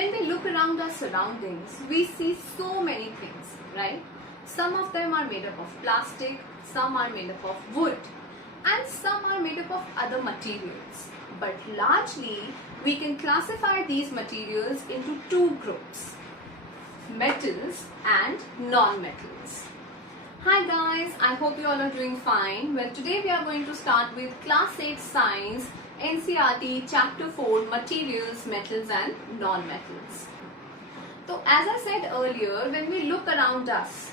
when we look around our surroundings, we see so many things, right? Some of them are made up of plastic, some are made up of wood, and some are made up of other materials. But largely, we can classify these materials into two groups, metals and non-metals. Hi guys, I hope you all are doing fine. Well, today we are going to start with Class 8 Science, NCERT Chapter 4, Materials, Metals and Non-Metals. So as I said earlier, when we look around us,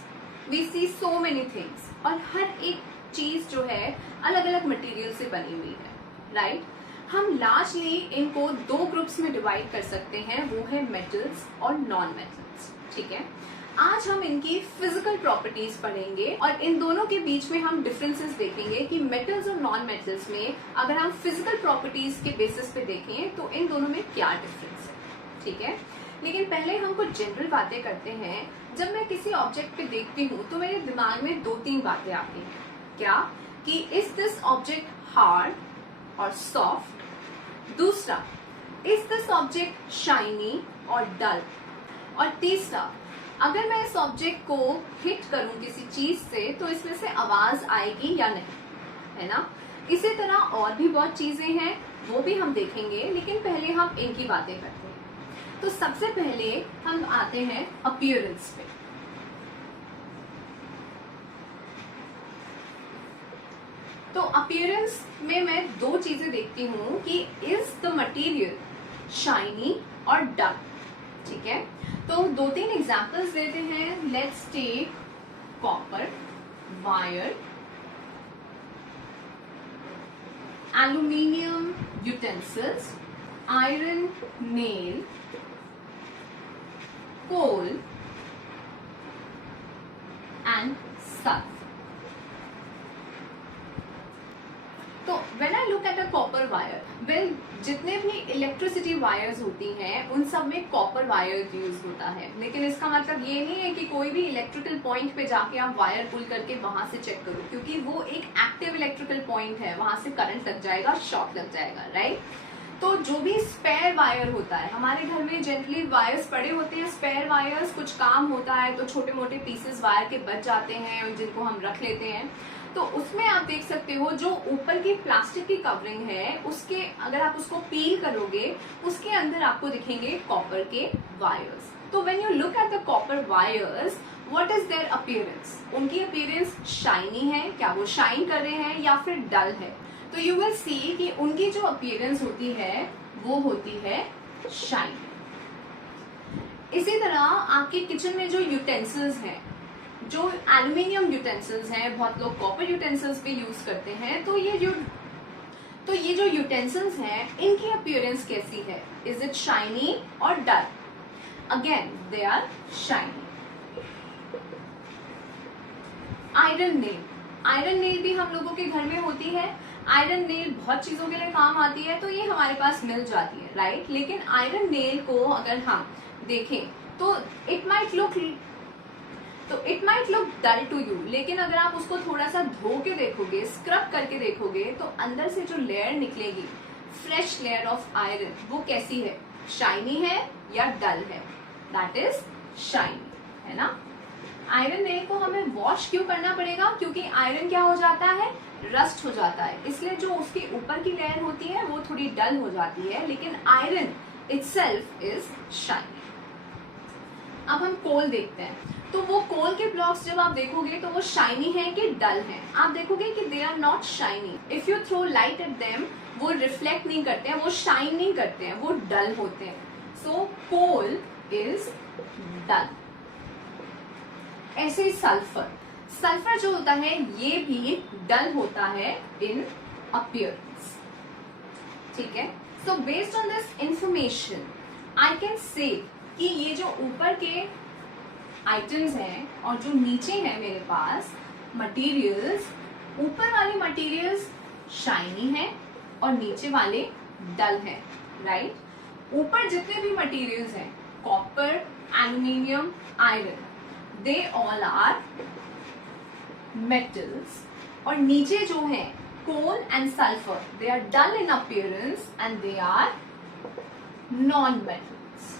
we see so many things. और हर एक चीज जो है अलग अलग material से बनी हुई है, राइट? हम लार्जली इनको दो ग्रुप्स में डिवाइड कर सकते हैं, वो है मेटल्स और नॉन मेटल्स, ठीक है? आज हम इनकी फिजिकल प्रॉपर्टीज पढ़ेंगे और इन दोनों के बीच में हम डिफरेंसेस देखेंगे कि मेटल्स और नॉन मेटल्स में अगर हम फिजिकल प्रॉपर्टीज के बेसिस पे देखें तो इन दोनों में क्या डिफरेंस है, ठीक है? लेकिन पहले हम कुछ जनरल बातें करते हैं। जब मैं किसी ऑब्जेक्ट पे देखती हूँ तो मेरे दिमाग में दो तीन बातें आती हैं। क्या कि इज दिस ऑब्जेक्ट हार्ड और सॉफ्ट, दूसरा इज दिस ऑब्जेक्ट शाइनी और डल, और तीसरा अगर मैं इस ऑब्जेक्ट को हिट करूं किसी चीज से तो इसमें से आवाज आएगी या नहीं, है ना? इसी तरह और भी बहुत चीजें हैं, वो भी हम देखेंगे, लेकिन पहले हम इनकी बातें करते हैं। तो सबसे पहले हम आते हैं अपीयरेंस पे। तो अपीयरेंस में मैं दो चीजें देखती हूँ कि इज द मटेरियल शाइनी और डल, ठीक है? तो दो तीन एग्जांपल्स देते हैं। Let's take copper wire, aluminium utensils, iron nail, coal and sulphur. तो when I look at a copper wire, well जितने भी इलेक्ट्रिसिटी वायर्स होती हैं उन सब में कॉपर वायर यूज होता है, लेकिन इसका मतलब ये नहीं है कि कोई भी इलेक्ट्रिकल पॉइंट पे जाके आप वायर पुल करके वहां से चेक करो, क्योंकि वो एक एक्टिव इलेक्ट्रिकल पॉइंट है, वहां से करंट लग जाएगा, शॉक लग जाएगा, राइट? तो जो भी स्पेयर वायर होता है, हमारे घर में जनरली वायर्स पड़े होते हैं, स्पेयर वायर्स, कुछ काम होता है तो छोटे मोटे पीसेस वायर के बच जाते हैं जिनको हम रख लेते हैं। तो उसमें आप देख सकते हो जो ऊपर की प्लास्टिक की कवरिंग है, उसके अगर आप उसको पील करोगे उसके अंदर आपको दिखेंगे कॉपर के वायर्स। तो when you look at the copper wires, what is their appearance? उनकी अपीयरेंस शाइनी है, क्या वो शाइन कर रहे हैं, या फिर डल है? तो यू विल सी कि उनकी जो अपीयरेंस होती है वो होती है शाइनी। इसी तरह आपके किचन में जो यूटेंसिल्स हैं, जो एल्यूमिनियम यूटेंसिल्स हैं, बहुत लोग कॉपर यूटेंसिल्स भी यूज करते हैं, तो ये जो यूटेंसिल्स हैं इनकी अपीयरेंस कैसी है? इज इट शाइनी और dull? Again they are shiny. Iron nail, iron nail भी हम लोगों के घर में होती है। आयरन नेल बहुत चीजों के लिए काम आती है, तो ये हमारे पास मिल जाती है, राइट? लेकिन आयरन नेल को अगर हम देखें तो it might look dull to you, लेकिन अगर आप उसको थोड़ा सा धो के देखोगे, स्क्रब करके देखोगे, तो अंदर से जो लेयर निकलेगी, फ्रेश लेयर ऑफ आयरन, वो कैसी है? शाइनी है या डल है? दैट इज शाइनी, है ना? आयरन नेल को हमें वॉश क्यों करना पड़ेगा? क्योंकि आयरन क्या हो जाता है? रस्ट हो जाता है, इसलिए जो उसके ऊपर की लेयर होती है वो थोड़ी डल हो जाती है, लेकिन आयरन इटसेल्फ इज शाइनी। अब हम कोल देखते हैं। तो वो कोल के ब्लॉक्स जब आप देखोगे तो वो शाइनी है कि डल है? आप देखोगे कि they are not shiny. If you throw light at them, वो रिफ्लेक्ट नहीं करते हैं, वो शाइन नहीं करते हैं, वो डल होते हैं। सो कोल इज डल। ऐसे ही सल्फर, सल्फर जो होता है ये भी डल होता है इन अपीयरेंस, ठीक है? So based on this information I can say कि ये जो ऊपर के आइटम्स हैं और जो नीचे हैं मेरे पास मटेरियल्स, ऊपर वाले मटेरियल्स शाइनी हैं और नीचे वाले डल हैं, राइट? ऊपर जितने भी मटेरियल्स हैं, copper, aluminium, iron, they all are metals, और नीचे जो है coal and sulphur, they are dull in appearance and they are non metals,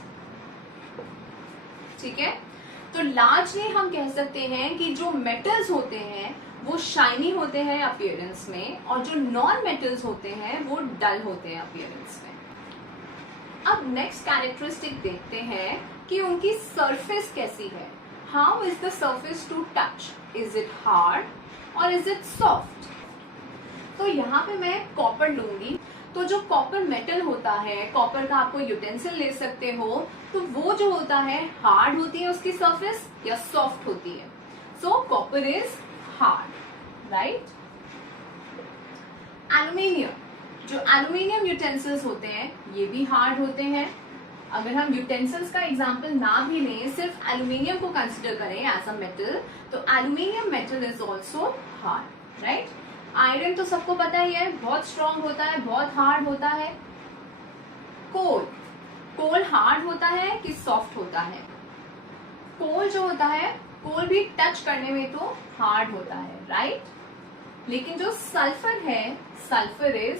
ठीक है। तो लार्जली हम कह सकते हैं कि जो मेटल्स होते हैं वो शाइनी होते हैं अपीयरेंस में, और जो नॉन मेटल्स होते हैं वो डल होते हैं अपीयरेंस में। अब नेक्स्ट कैरेक्टरिस्टिक देखते हैं कि उनकी सरफेस कैसी है। How is the surface to touch, is it hard और इज इट सॉफ्ट। तो यहाँ पे मैं कॉपर लूंगी, तो जो कॉपर मेटल होता है, कॉपर का आपको यूटेंसिल ले सकते हो, तो वो जो होता है हार्ड होती है उसकी सरफेस या सॉफ्ट होती है। सो copper is hard, right. Aluminium, जो एल्यूमिनियम यूटेंसिल्स होते हैं ये भी हार्ड होते हैं। अगर हम यूटेंसिल्स का एग्जांपल ना भी लें, सिर्फ एल्यूमिनियम को कंसिडर करें एज अ मेटल, तो aluminium metal is also hard, right. Iron तो सबको पता ही है, बहुत स्ट्रांग होता है, बहुत हार्ड होता है। कोल, कोल हार्ड होता है कि सॉफ्ट होता है। कोल जो होता है, कोल भी टच करने में तो हार्ड होता है, राइट। लेकिन जो सल्फर है, सल्फर इज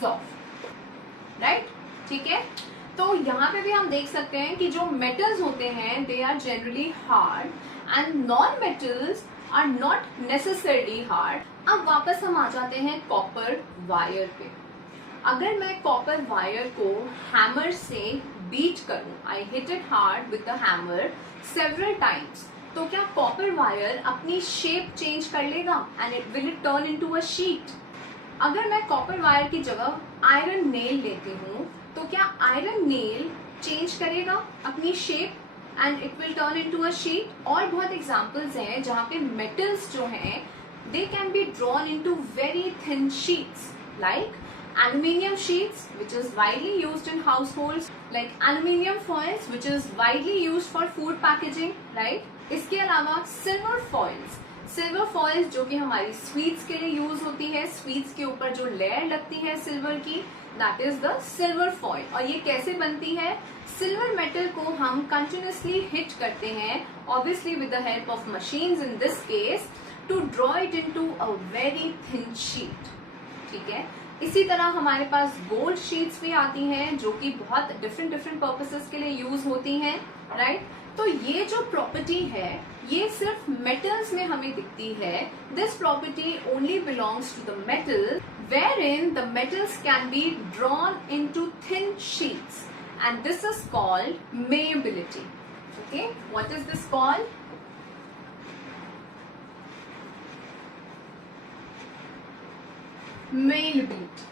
सॉफ्ट, राइट, ठीक है। तो यहाँ पे भी हम देख सकते हैं कि जो मेटल्स होते हैं they are generally hard and non metals are not necessarily hard. अब वापस हम आ जाते हैं कॉपर वायर पे। अगर मैं कॉपर वायर को हैमर से बीट करूं, I hit it hard with the hammer several times, तो क्या कॉपर वायर अपनी शेप चेंज कर लेगा and it will it turn into a sheet. अगर मैं कॉपर वायर की जगह आयरन नेल लेती हूँ, तो क्या आयरन नेल चेंज करेगा अपनी shape and it will turn into a sheet. और बहुत एग्जांपल्स हैं जहाँ पे मेटल्स जो हैं they can be drawn into very thin sheets like aluminium sheets which is widely used in households, like aluminium foils which is widely used for food packaging, right। इसके अलावा silver foils, silver foils जो कि हमारी sweets के लिए use होती है, sweets के ऊपर जो लेयर लगती है सिल्वर की, that is the silver foil. और ये कैसे बनती है, सिल्वर मेटल को हम कंटिन्यूसली हिट करते हैं, obviously with the help of machines in this case, to draw it into a very thin sheet, ठीक है। इसी तरह हमारे पास गोल्ड शीट्स भी आती हैं जो कि बहुत डिफरेंट डिफरेंट पर्पसेस के लिए यूज होती हैं, राइट। तो ये जो प्रॉपर्टी है ये सिर्फ मेटल्स में हमें दिखती है। This property only belongs to the metal wherein the metals can be drawn into thin sheets and this is called malleability, okay। What is this called? Malleability,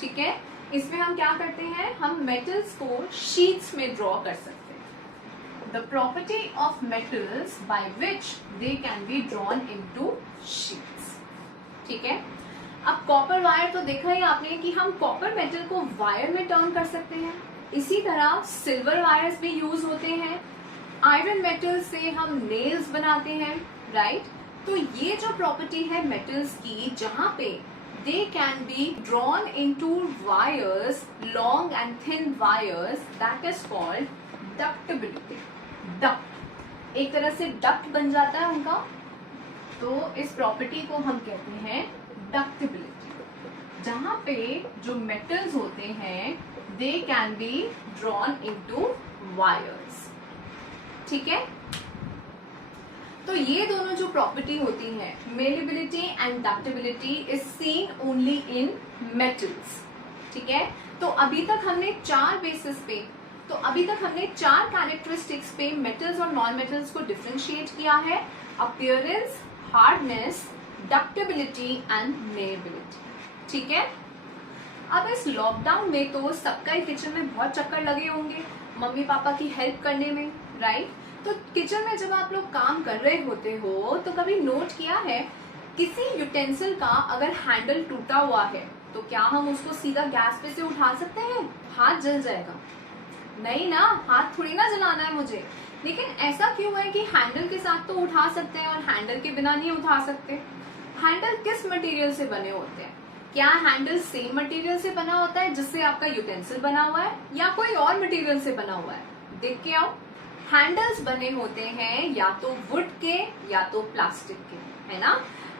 ठीक है। इसमें हम क्या करते हैं, हम मेटल्स को शीट्स में ड्रॉ कर सकते हैं। The property of metals by which they can be drawn into sheets, ठीक है। अब कॉपर वायर तो देखा ही आपने कि हम कॉपर मेटल को वायर में टर्न कर सकते हैं। इसी तरह सिल्वर वायर्स भी यूज होते हैं। आयरन मेटल से हम नेल्स बनाते हैं, राइट। तो ये जो प्रॉपर्टी है मेटल्स की, जहां पे they can be drawn into wires, long and thin wires, that is called ductility. Duct, एक तरह से डक्ट बन जाता है उनका, तो इस प्रॉपर्टी को हम कहते हैं डक्टिबिलिटी। जहां पे जो मेटल्स होते हैं they can be drawn into wires, ठीक है। तो ये दोनों जो प्रॉपर्टी होती है, malleability and ductility, is seen only in metals, ठीक है। तो अभी तक हमने चार बेसिस पे, तो अभी तक हमने चार कैरेक्टरिस्टिक्स पे मेटल्स और नॉन मेटल्स को डिफरेंशिएट किया है, अपीयरेंस, हार्डनेस, डक्टिबिलिटी एंड मेलेबिलिटी, ठीक है। अब इस लॉकडाउन में तो सबका ही किचन में बहुत चक्कर लगे होंगे मम्मी पापा की हेल्प करने में, राइट। तो किचन में जब आप लोग काम कर रहे होते हो तो कभी नोट किया है किसी यूटेंसिल का अगर हैंडल टूटा हुआ है तो क्या हम उसको सीधा गैस पे से उठा सकते हैं? हाथ जल जाएगा। नहीं ना, हाथ थोड़ी ना जलाना है मुझे। लेकिन ऐसा क्यों है कि हैंडल के साथ तो उठा सकते हैं और हैंडल के बिना नहीं उठा सकते? हैंडल किस मटेरियल से बने होते हैं? क्या हैंडल सेम मटेरियल से बना होता है जिससे आपका यूटेंसिल बना हुआ है, या कोई और मटेरियल से बना हुआ है? देख के आओ। हैंडल्स बने होते हैं या तो वुड के या तो प्लास्टिक के, है ना।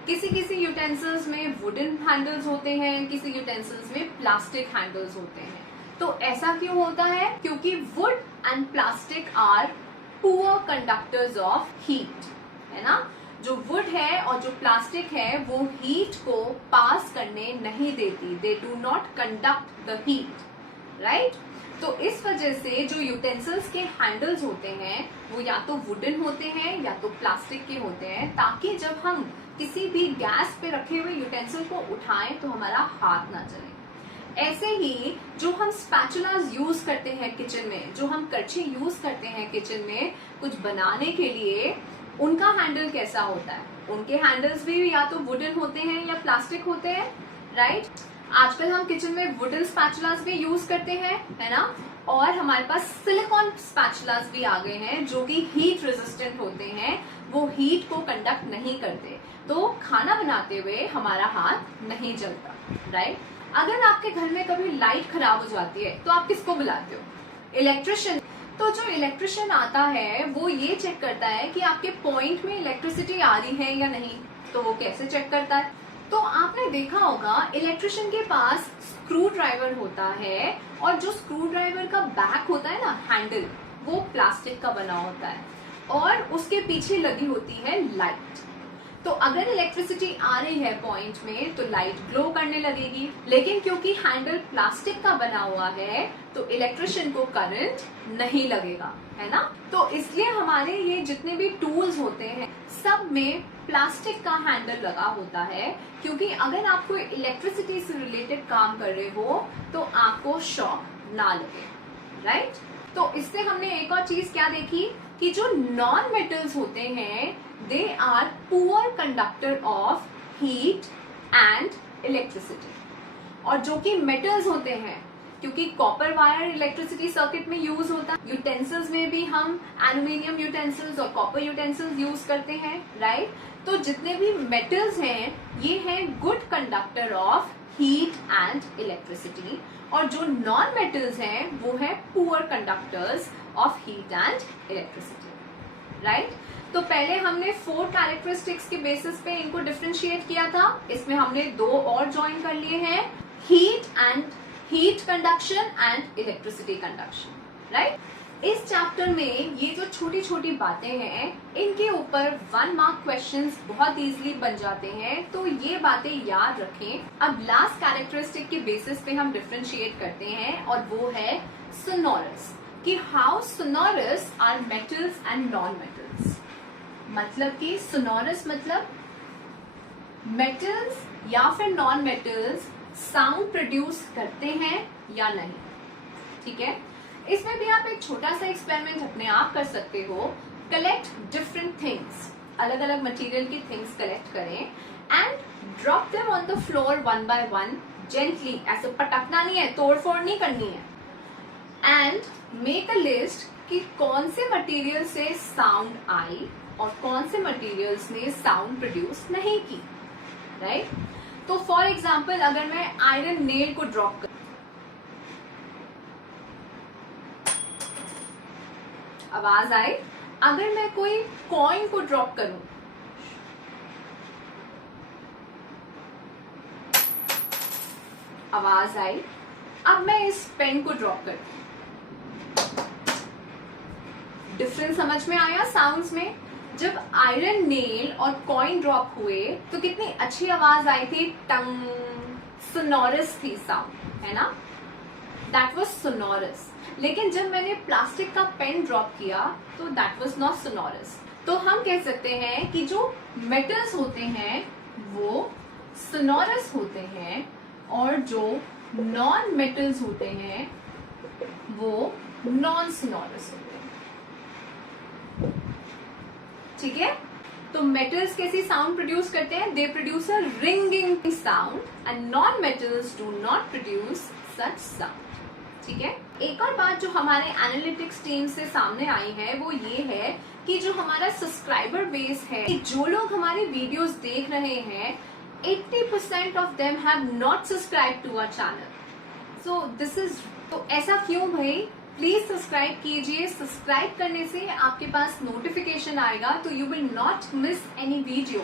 किसी किसी यूटेंसिल्स में वुडन हैंडल्स होते हैं, किसी यूटेंसिल्स में प्लास्टिक हैंडल्स होते हैं। तो ऐसा क्यों होता है? क्योंकि wood and plastic are poor conductors of heat, है ना। जो वुड है और जो प्लास्टिक है वो हीट को पास करने नहीं देती, they do not conduct the heat, right. तो इस वजह से जो यूटेंसिल्स के हैंडल्स होते हैं वो या तो वुडन होते हैं या तो प्लास्टिक के होते हैं, ताकि जब हम किसी भी गैस पे रखे हुए यूटेंसिल को उठाएं तो हमारा हाथ ना जले। ऐसे ही जो हम स्पैचुलास यूज करते हैं किचन में, जो हम करछी यूज करते हैं किचन में कुछ बनाने के लिए, उनका हैंडल कैसा होता है, उनके हैंडल्स भी या तो वुडन होते हैं या प्लास्टिक होते हैं, राइट। आजकल हम किचन में वुडन स्पैचुलास भी यूज करते हैं, है ना। और हमारे पास सिलिकॉन स्पैचुलास भी आ गए हैं जो कि हीट रेजिस्टेंट होते हैं, वो हीट को कंडक्ट नहीं करते, तो खाना बनाते हुए हमारा हाथ नहीं जलता, राइट। अगर आपके घर में कभी लाइट खराब हो जाती है तो आप किसको बुलाते हो? इलेक्ट्रिशियन। तो जो इलेक्ट्रिशियन आता है वो ये चेक करता है कि आपके पॉइंट में इलेक्ट्रिसिटी आ रही है या नहीं। तो वो कैसे चेक करता है? तो आपने देखा होगा इलेक्ट्रिशियन के पास स्क्रू ड्राइवर होता है, और जो स्क्रू ड्राइवर का बैक होता है ना, हैंडल, वो प्लास्टिक का बना होता है, और उसके पीछे लगी होती है लाइट। तो अगर इलेक्ट्रिसिटी आ रही है पॉइंट में तो लाइट ग्लो करने लगेगी, लेकिन क्योंकि हैंडल प्लास्टिक का बना हुआ है तो इलेक्ट्रिशियन को करंट नहीं लगेगा, है ना। तो इसलिए हमारे ये जितने भी टूल्स होते हैं सब में प्लास्टिक का हैंडल लगा होता है, क्योंकि अगर आप कोई इलेक्ट्रिसिटी से रिलेटेड काम कर रहे हो तो आपको शॉक ना लगे, राइट। तो इससे हमने एक और चीज क्या देखी कि जो नॉन मेटल्स होते हैं they are poor conductor of heat and electricity, और जो कि मेटल्स होते हैं, क्योंकि कॉपर वायर इलेक्ट्रिसिटी सर्किट में यूज होता है, यूटेंसिल्स में भी हम एल्यूमिनियम यूटेंसिल्स और कॉपर यूटेंसिल्स यूज करते हैं, राइट। तो जितने भी मेटल्स हैं ये हैं good conductor of heat and electricity, और जो नॉन मेटल्स हैं वो है poor conductors of heat and electricity, right. तो पहले हमने 4 कैरेक्टरिस्टिक्स के बेसिस पे इनको डिफरेंशिएट किया था, इसमें हमने 2 और ज्वाइन कर लिए हैं, heat conduction and electricity conduction, right. इस चैप्टर में ये जो छोटी छोटी बातें हैं इनके ऊपर 1 मार्क क्वेश्चंस बहुत इजीली बन जाते हैं, तो ये बातें याद रखें। अब लास्ट कैरेक्टरिस्टिक के बेसिस पे हम डिफरेंशिएट करते हैं, और वो है सोनोरस, कि how sonorous are metals and non metals. मतलब कि सोनोरस मतलब मेटल्स या फिर नॉन मेटल्स साउंड प्रोड्यूस करते हैं या नहीं, ठीक है। इसमें भी आप एक छोटा सा एक्सपेरिमेंट अपने आप कर सकते हो। कलेक्ट डिफरेंट थिंग्स, अलग अलग मटेरियल की थिंग्स कलेक्ट करें and drop them on the floor 1 by 1 gently, ऐसे पटकना नहीं है, तोड़फोड़ नहीं करनी है। एंड मेक अ लिस्ट कि कौन से मटेरियल से साउंड आई और कौन से मटेरियल्स ने साउंड प्रोड्यूस नहीं की, राइट। तो फॉर एग्जाम्पल अगर मैं आयरन नेल को ड्रॉप कर, आवाज आई। अगर मैं कोई कॉइन को ड्रॉप करूं, आवाज आई। अब मैं इस पेन को ड्रॉप करती हूं, डिफरेंस समझ में आया साउंड्स में? जब आयरन नेल और कॉइन ड्रॉप हुए तो कितनी अच्छी आवाज आई थी, टंग, सोनोरस थी साउंड, है ना, दैट वाज सोनोरस। लेकिन जब मैंने प्लास्टिक का पेन ड्रॉप किया तो दैट वाज नॉट सोनोरस। तो हम कह सकते हैं कि जो मेटल्स होते हैं वो सोनोरस होते हैं, और जो नॉन मेटल्स होते हैं वो नॉन सोनोरस होते हैं, ठीक है। तो मेटल्स कैसी साउंड प्रोड्यूस करते हैं? They produce a ringing sound and non metals do not produce such sound, ठीक है। एक और बात जो हमारे एनालिटिक्स टीम से सामने आई है वो ये है कि जो हमारा सब्सक्राइबर बेस है, जो लोग हमारे वीडियोस देख रहे हैं 80% of them have not subscribe to our channel. So this is, तो ऐसा क्यों भाई? प्लीज सब्सक्राइब कीजिए। सब्सक्राइब करने से आपके पास नोटिफिकेशन आएगा तो you will not miss any video.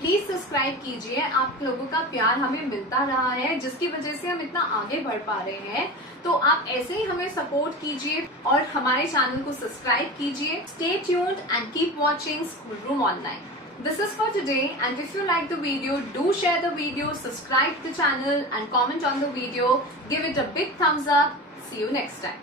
Please subscribe कीजिए, आप लोगों का प्यार हमें मिलता रहा है जिसकी वजह से हम इतना आगे बढ़ पा रहे हैं। तो आप ऐसे ही हमें सपोर्ट कीजिए और हमारे चैनल को सब्सक्राइब कीजिए। Stay tuned and keep watching school room online. This is for today, and if you like the video, do share the video, subscribe the channel and comment on the video. Give it a big thumbs up. See you next time.